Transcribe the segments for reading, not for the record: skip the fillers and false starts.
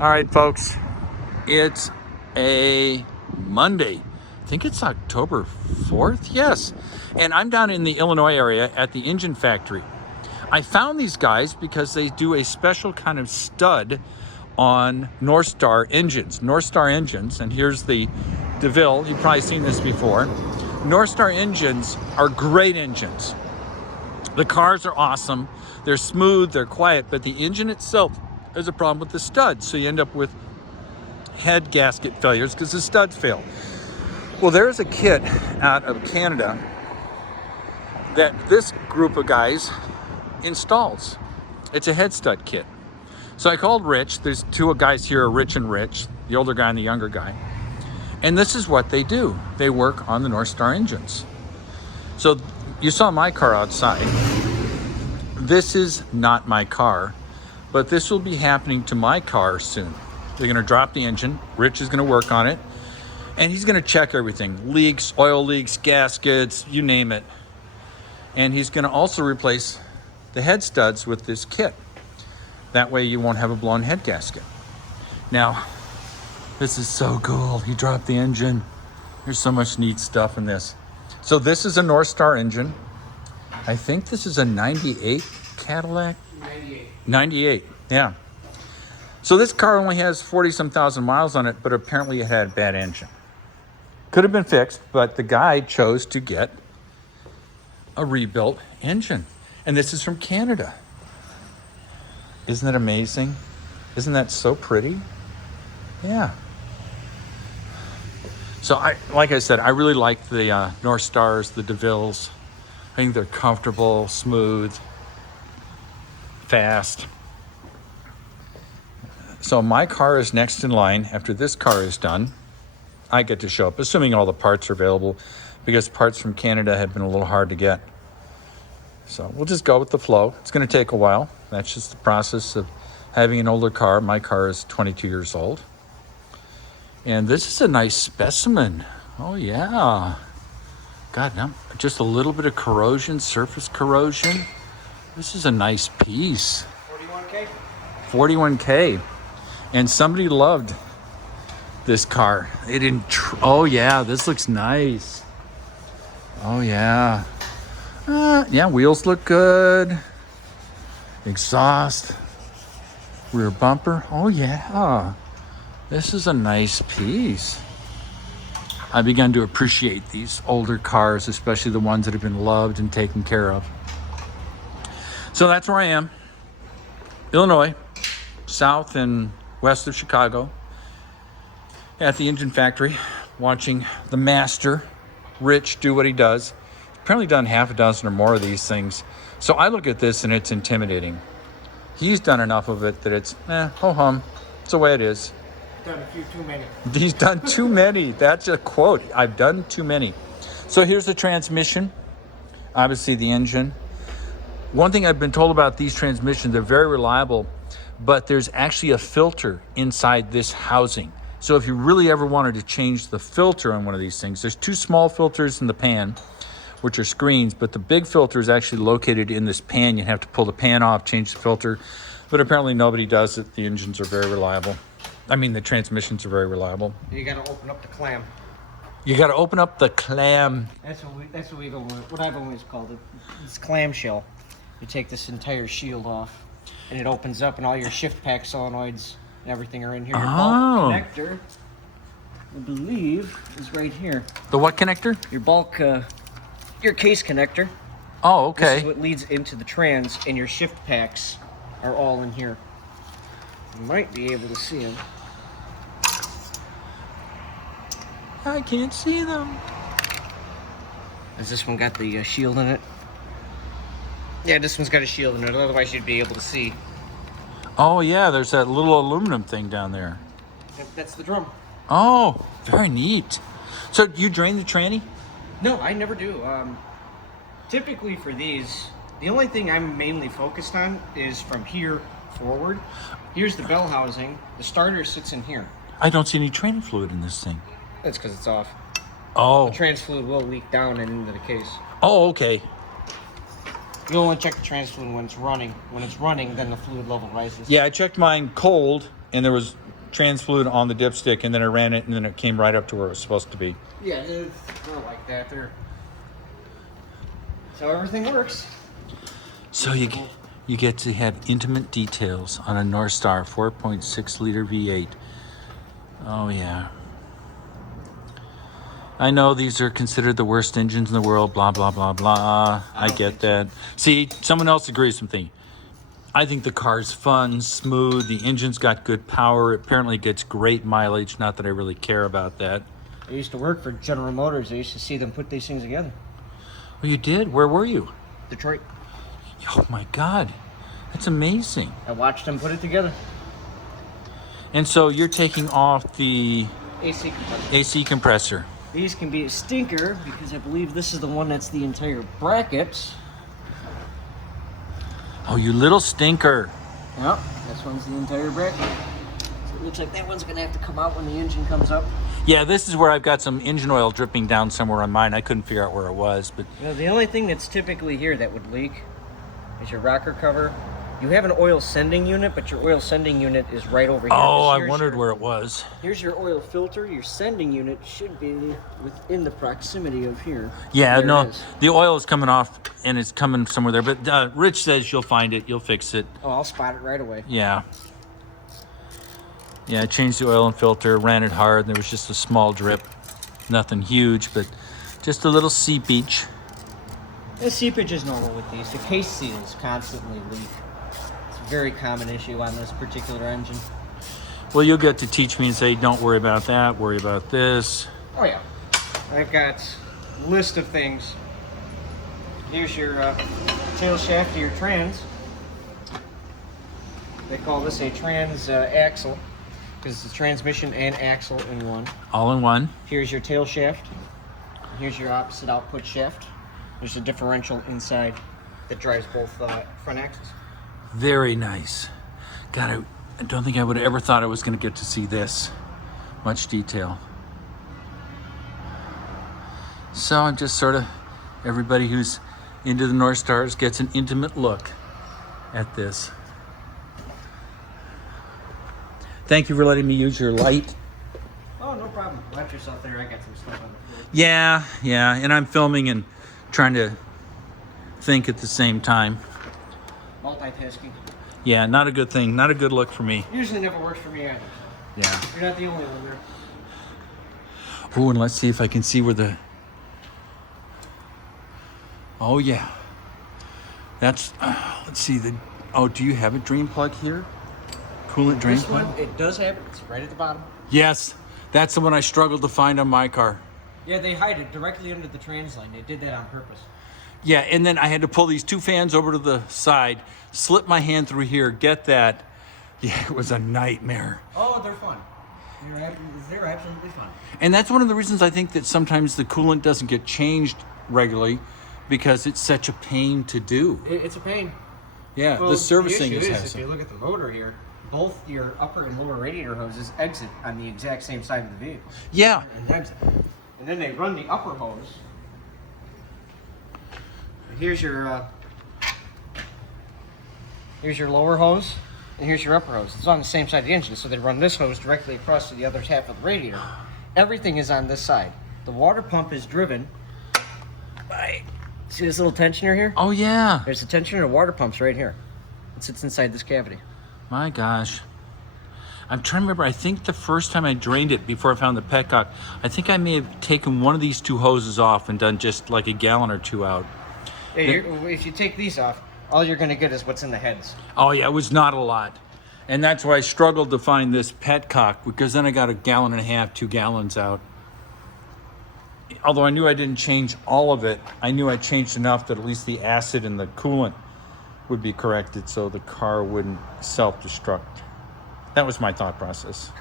All right, folks, it's a Monday. I think it's October 4th. Yes. And I'm down in the Illinois area at the engine factory. I found these guys because they do a special kind of stud on Northstar engines. Northstar engines, and here's the DeVille. You've probably seen this before. Northstar engines are great engines. The cars are awesome. They're smooth, they're quiet, but the engine itself has a problem with the studs. So you end up with head gasket failures because the studs fail. Well, there's a kit out of Canada that this group of guys installs. It's a head stud kit. So I called Rich. There's two guys here, Rich and Rich, the older guy and the younger guy. And this is what they do. They work on the Northstar engines. So you saw my car outside. This is not my car, but this will be happening to my car soon. They're gonna drop the engine. Rich is gonna work on it. And he's gonna check everything. Leaks, oil leaks, gaskets, you name it. And he's gonna also replace the head studs with this kit. That way you won't have a blown head gasket. Now, this is so cool. He dropped the engine. There's so much neat stuff in this. So this is a Northstar engine. I think this is a 98 Cadillac. 98, yeah. So this car only has 40-some thousand miles on it, but apparently it had a bad engine. Could have been fixed, but the guy chose to get a rebuilt engine. And this is from Canada. Isn't that amazing? Isn't that so pretty? Yeah. So like I said, I really like the Northstars, the DeVilles. I think they're comfortable, smooth, fast. So my car is next in line. After this car is done, I get to show up, assuming all the parts are available, because parts from Canada have been a little hard to get. So we'll just go with the flow. It's going to take a while. That's just the process of having an older car. My car is 22 years old. And this is a nice specimen. Oh, yeah. God, no, just a little bit of corrosion, surface corrosion. This is a nice piece. 41K? 41K. And somebody loved this car. They didn't, oh yeah, this looks nice. Oh yeah. Yeah, wheels look good. Exhaust. Rear bumper. Oh yeah. This is a nice piece. I begun to appreciate these older cars, especially the ones that have been loved and taken care of. So that's where I am. Illinois, south and west of Chicago, at the engine factory, watching the master, Rich, do what he does. He's apparently done half a dozen or more of these things. So I look at this and it's intimidating. He's done enough of it that it's, ho-hum. It's the way it is. Done a few too many. He's done too many. That's a quote. I've done too many. So here's the transmission. Obviously the engine. One thing I've been told about these transmissions, they're very reliable, but there's actually a filter inside this housing. So if you really ever wanted to change the filter on one of these things, there's two small filters in the pan, which are screens, but the big filter is actually located in this pan. You have to pull the pan off, change the filter, but apparently nobody does it. The engines are very reliable. I mean, the transmissions are very reliable. You got to open up the clam. You got to open up the clam. That's what I've always called it. It's clamshell. You take this entire shield off, and it opens up, and all your shift pack solenoids and everything are in here. Your bulk connector, I believe, is right here. The what connector? Your bulk, your case connector. Oh, okay. This is what leads into the trans, and your shift packs are all in here. You might be able to see them. I can't see them. Has this one got the shield in it? Yeah, this one's got a shield in it, otherwise you'd be able to see. Oh yeah, there's that little aluminum thing down there. That's the drum. Oh, very neat. So do you drain the tranny? No, I never do. Typically for these, the only thing I'm mainly focused on is from here forward. Here's the bell housing. The starter sits in here. I don't see any training fluid in this thing. That's because it's off. Oh. The trans fluid will leak down and into the case. Oh, okay. You'll want to check the trans fluid when it's running. When it's running, then the fluid level rises. Yeah, I checked mine cold and there was trans fluid on the dipstick, and then I ran it, and then it came right up to where it was supposed to be. Yeah, they're like that. So everything works. So you get to have intimate details on a Northstar 4.6 liter V8. Oh yeah. I know these are considered the worst engines in the world, blah, blah, blah, blah. I get that. See, someone else agrees with me. I think the car's fun, smooth, the engine's got good power, it apparently gets great mileage, not that I really care about that. I used to work for General Motors. I used to see them put these things together. Well, you did? Where were you? Detroit. Oh my God, that's amazing. I watched them put it together. And so you're taking off the AC compressor. AC compressor. These can be a stinker because I believe this is the one that's the entire bracket. Oh, you little stinker. Yep, this one's the entire bracket. So it looks like that one's gonna have to come out when the engine comes up. Yeah, this is where I've got some engine oil dripping down somewhere on mine. I couldn't figure out where it was, but You know, the only thing that's typically here that would leak is your rocker cover. You have an oil sending unit, but your oil sending unit is right over here. oh, I wondered where it was. Here's your oil filter. Your sending unit should be within the proximity of here. Yeah, There it no, is. the oil is coming off and it's coming somewhere there. But Rich says you'll find it, you'll fix it. Oh, I'll spot it right away. Yeah. Yeah, I changed the oil and filter, ran it hard, and there was just a small drip. Nothing huge, but just a little seepage. The seepage is normal with these. The case seals constantly leak. It's a very common issue on this particular engine. Well, you'll get to teach me and say, don't worry about that, worry about this. Oh yeah. I've got a list of things. Here's your tail shaft to your trans. They call this a trans axle because it's a transmission and axle in one. All in one. Here's your tail shaft. Here's your opposite output shaft. There's a differential inside that drives both front axles. Very nice. God, I don't think I would have ever thought I was going to get to see this much detail. So I'm just sort of, everybody who's into the Northstars gets an intimate look at this. Thank you for letting me use your light. Oh, no problem. Watch yourself there. I got some stuff on the floor. Yeah, and I'm filming and trying to think at the same time. Multitasking. Yeah, not a good thing, not a good look for me. Usually never works for me either. Yeah. You're not the only one there. Oh, and let's see if I can see where the... Oh, yeah. That's... let's see. Oh, do you have a drain plug here? Coolant drain This plug? one, it does have it. It's right at the bottom. Yes. That's the one I struggled to find on my car. Yeah, they hide it directly under the trans line. They did that on purpose. Yeah, and then I had to pull these two fans over to the side, slip my hand through here, get that. Yeah, it was a nightmare. Oh, they're fun. They're absolutely fun. And that's one of the reasons I think that sometimes the coolant doesn't get changed regularly, because it's such a pain to do. It's a pain. Yeah, Well, the servicing the issue is if you look at the motor here, both your upper and lower radiator hoses exit on the exact same side of the vehicle. Yeah. And exit. And then they run the upper hose. Here's your lower hose, and here's your upper hose. It's on the same side of the engine, so they run this hose directly across to the other half of the radiator. Everything is on this side. The water pump is driven by, see this little tensioner here? Oh, yeah. There's a tensioner and water pumps right here. It sits inside this cavity. My gosh. I'm trying to remember, I think the first time I drained it before I found the petcock, I think I may have taken one of these two hoses off and done just like a gallon or two out. Yeah, if you take these off, all you're going to get is what's in the heads. Oh yeah, it was not a lot. And that's why I struggled to find this petcock, because then I got a gallon and a half, 2 gallons out. Although I knew I didn't change all of it, I knew I changed enough that at least the acid and the coolant would be corrected so the car wouldn't self-destruct. That was my thought process.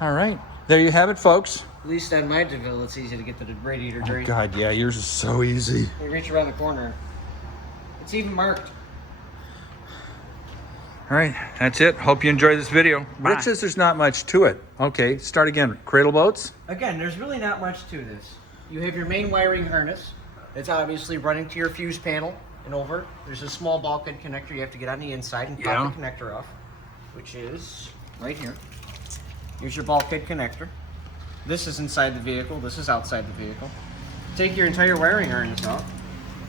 All right, there you have it, folks. At least on my DeVille, it's easy to get to the radiator Oh drain. God, yeah, yours is so easy. You reach around the corner. It's even marked. All right, that's it. Hope you enjoyed this video. Bye. Rich says there's not much to it. Okay, start again. Cradle bolts? Again, there's really not much to this. You have your main wiring harness. It's obviously running to your fuse panel and over. There's a small bulkhead connector you have to get on the inside and pop the connector off, which is right here. Here's your bulkhead connector. This is inside the vehicle. This is outside the vehicle. Take your entire wiring harness out.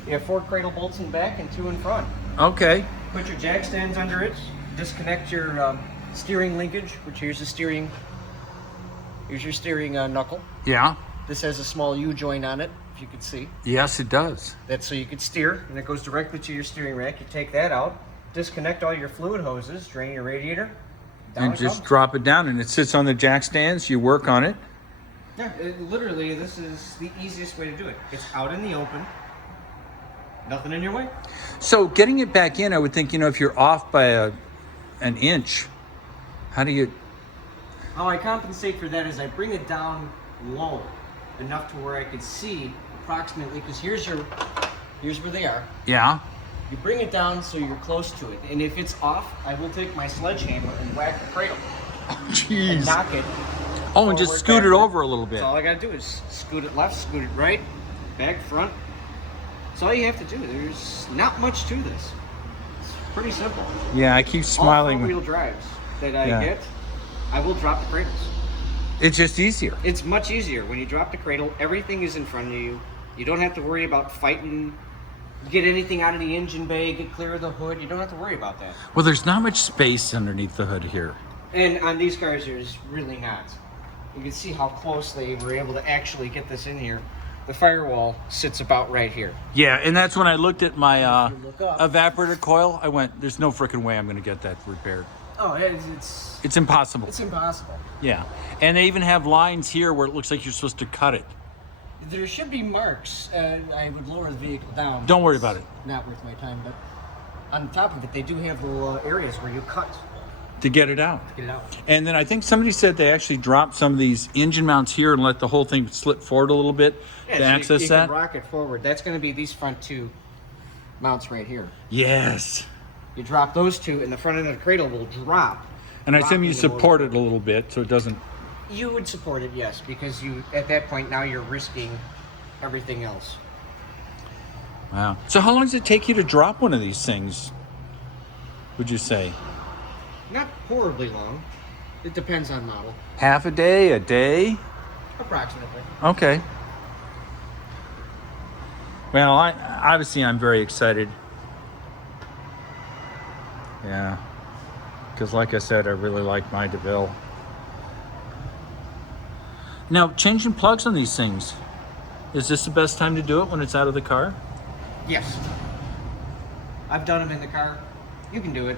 You have 4 cradle bolts in back and 2 in front. Okay. Put your jack stands under it. Disconnect your steering linkage, which here's the steering. Here's your steering knuckle. Yeah. This has a small U-joint on it, if you can see. Yes, it does. That's so you can steer, and it goes directly to your steering rack. You take that out, disconnect all your fluid hoses, drain your radiator. Down And it just comes. drop it down, and it sits on the jack stands. You work on it. Yeah, literally, this is the easiest way to do it. It's out in the open. Nothing in your way. So getting it back in, I would think, if you're off by an inch, how do you... How I compensate for that is I bring it down low enough to where I can see approximately, because here's where they are. Yeah. You bring it down so you're close to it, and if it's off, I will take my sledgehammer and whack the cradle. Oh, And jeez. knock it. Oh, and just forward, scoot it backward. over a little bit. That's all I gotta do is scoot it left, scoot it right, back, front. That's all you have to do. There's not much to this. It's pretty simple. Yeah, I keep smiling. All when- four-wheel drives that I Yeah. get, I will drop the cradles. It's just easier. It's much easier. When you drop the cradle, everything is in front of you. You don't have to worry about fighting, get anything out of the engine bay, get clear of the hood. You don't have to worry about that. Well, there's not much space underneath the hood here. And on these cars, there's really not. You can see how close they were able to actually get this in here. The firewall sits about right here. Yeah, and that's when I looked at my If you look up- evaporator coil. I went, there's no freaking way I'm going to get that repaired. Oh, it's It's impossible. impossible. Yeah. And they even have lines here where it looks like you're supposed to cut it. There should be marks, and I would lower the vehicle down. Don't worry about it. Not worth my time, but on top of it, they do have little areas where you cut To get it out. to get it out. And then I think somebody said they actually dropped some of these engine mounts here and let the whole thing slip forward a little bit to so access you that. can rock it forward. That's going to be these front 2 mounts right here. Yes. You drop those 2, and the front end of the cradle will drop. And I assume you rocking the support motor. it a little bit so it doesn't... You would support it, yes, because you at that point now you're risking everything else. Wow. So how long does it take you to drop one of these things, would you say? Not horribly long. It depends on model. Half a day, a day? Approximately. Okay. Well, I'm very excited. Yeah. Because like I said, I really like my DeVille. Now, changing plugs on these things. Is this the best time to do it when it's out of the car? Yes. I've done them in the car. You can do it.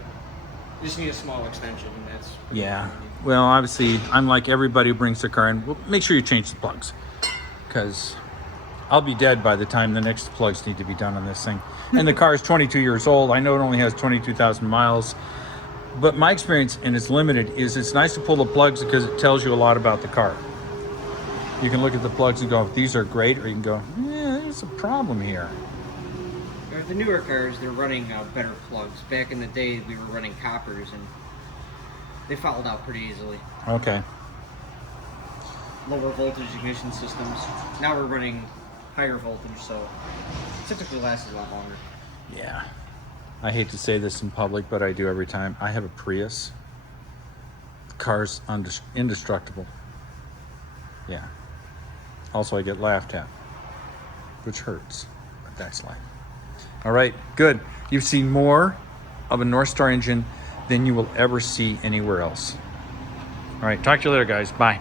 You just need a small extension, and that's pretty Yeah. much all you need. Well, obviously, I'm like everybody who brings their car in. Well, make sure you change the plugs. Because I'll be dead by the time the next plugs need to be done on this thing. And the car is 22 years old. I know it only has 22,000 miles. But my experience, and it's limited, is it's nice to pull the plugs because it tells you a lot about the car. You can look at the plugs and go, these are great, or you can go, yeah, there's a problem here. The newer cars, they're running better plugs. Back in the day, we were running coppers, and they fouled out pretty easily. Okay. Lower voltage ignition systems. Now we're running higher voltage, so it typically lasts a lot longer. Yeah. I hate to say this in public, but I do every time. I have a Prius. The car's indestructible. Yeah. Also, I get laughed at, which hurts, but that's life. All right, good. You've seen more of a Northstar engine than you will ever see anywhere else. All right, talk to you later, guys. Bye.